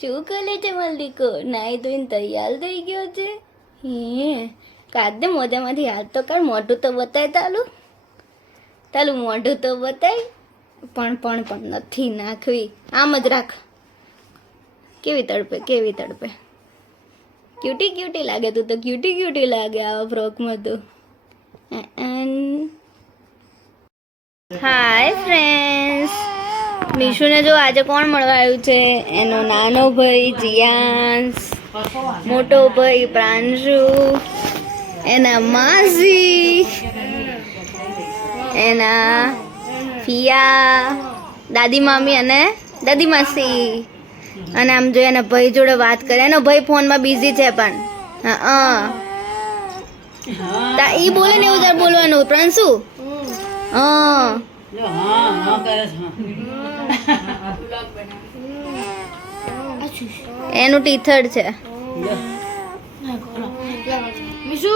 શું કરે છે મલ્લિકો? નાઈ ધોઈને તૈયાર થઈ ગયો છે. હે કાઢ દે મોઢામાંથી. હાથ તો કાઢ, મોઢું તો બતાય. તાલું મોઢું તો બતાય. પણ નથી નાખવી. આમ જ રાખ. કેવી તડપે ક્યુટી લાગે. તું તો ક્યુટી લાગે આવા ફ્રોકમાં તો. હાય ફ્રેન્ડ્સ, મીશુને જો આજે કોણ મળવા આવ્યું છે? એનો નાનો ભાઈ જીયાંશ, મોટો ભાઈ પ્રાંશુ, એના માસી, એના ફિયા, દાદી મામી અને દાદી માસી. અને આમ જો એના ભાઈ જોડે વાત કરે. એનો ભાઈ ફોનમાં બિઝી છે પણ ઈ બોલે ને એવું તાર બોલવાનું. પ્રાંશુ એનું ટીથડ છે. મીશુ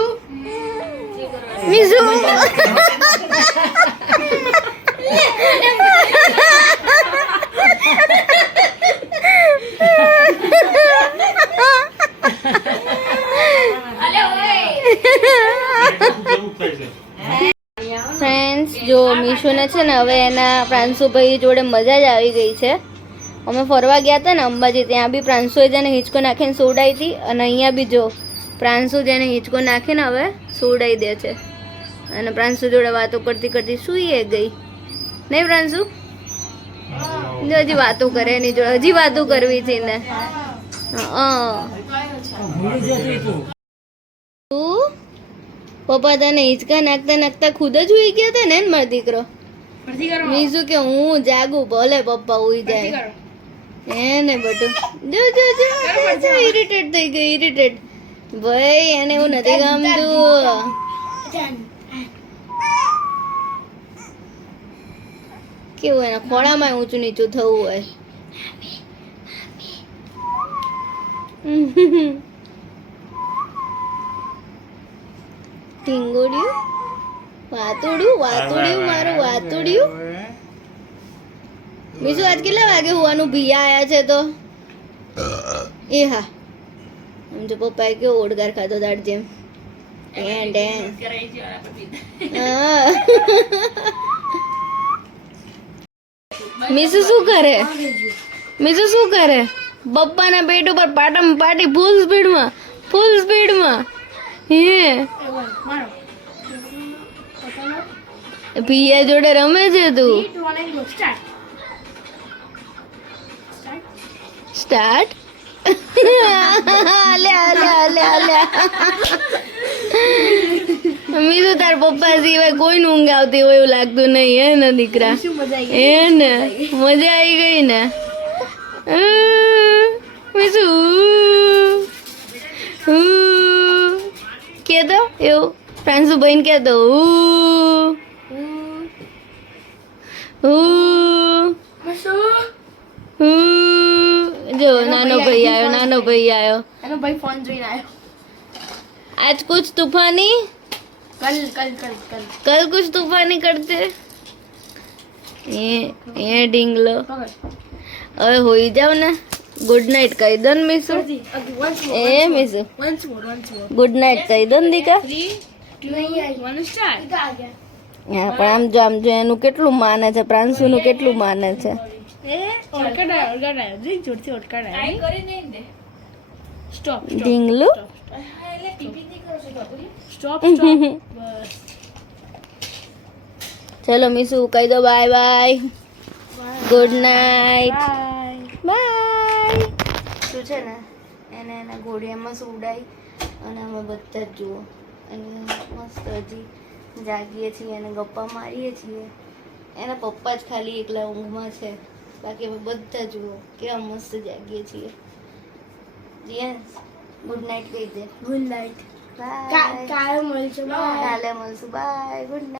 ફ્રેન્ડ્સ, જો મીશુને છે ને હવે એના પ્રાંશુભાઈ જોડે મજા જ આવી ગઈ છે. અમે ફરવા ગયા હતા ને અંબાજી, ત્યાં બી પ્રાંશુએ જેને હિંચકો નાખીને સોડાઈ હતી. અને અહીંયા બી જો પ્રાંશુ જેને હિંચકો નાખીને હવે સોડાઈ દે છે. અને પ્રાંશુ જોડે વાતો કરતી સૂઈએ ગઈ. નહીં પ્રાંશુ? હજી વાતો કરે એની જોડે. હજી વાતો કરવી છે ને. પપ્પા તને હિંચકા નાખતા ખુદ જ ઉઈ ગયો હતો ને મારો દીકરો. મીશુ કે હું જાગું, ભલે પપ્પા ઉઈ જાય. એને બટું જો ઇરિટેટ થઈ ગઈ. ભાઈ એને એવું નથી ગમતું. કેવું એના ખોળામાં ઊંચું નીચું થવું હોય. ટીંગોડિયું, વાતુડિયું, મારું વાતુડિયું. બીજું આજ કેટલા વાગે હોવાનું ભીયા આયા છે તો? એ હા, આમ જો પપ્પાએ કેવો ઓડગાર ખાધો દાડ જેમ. મીશુ શું કરે? પપ્પાના પેટ ઉપર પાટી ફૂલ સ્પીડમાં. ભીયા જોડે રમે છે તું? સ્ટાર્ટ. મીશુ તાર પપ્પા સિવાય કોઈ ઊંઘ આવતી હોય એવું લાગતું નહીં હે ને દીકરા? હે ને મજા આવી ગઈ ને? મીશુ કેતો એવું પ્રાંશુ ભાઈને કેતો જો નાનો ભાઈ આવ્યો. એનો ભાઈ ફોન જોઈને આવ્યો. आज कुछ तूफानी कल कुछ तूफानी करते ये ડીંગલો. હવે હોઈ જાવ ને. ગુડ નાઇટ કહી દો ને મીશુ. એ મીશુ ગુડ નાઇટ કહી દો ને દીકા. 3, 2, 1 સ્ટાર્ટ. હા પણ આમ જો એનું કેટલું માને છે, પ્રાંશુનું કેટલું માને છે. સ્ટોપ ડીંગલું. ચલો મીશુ કહી દો બાય. Good night. બાય. શું છે ને એને એના ઘોડિયામાં સુવડાઈ અને અમે બધા જ જુઓ અને મસ્ત હજી જાગીએ છીએ અને ગપ્પા મારીએ છીએ. એના પપ્પા જ ખાલી એકલા ઊંઘમાં છે, બાકી અમે બધા જુઓ કેવા મસ્ત જાગીએ છીએ. જીયાંશ ગુડ નાઇટ કહી દે. Good night. બાય. કાલે મળીશું. કાલે મળશું. બાય. Good night.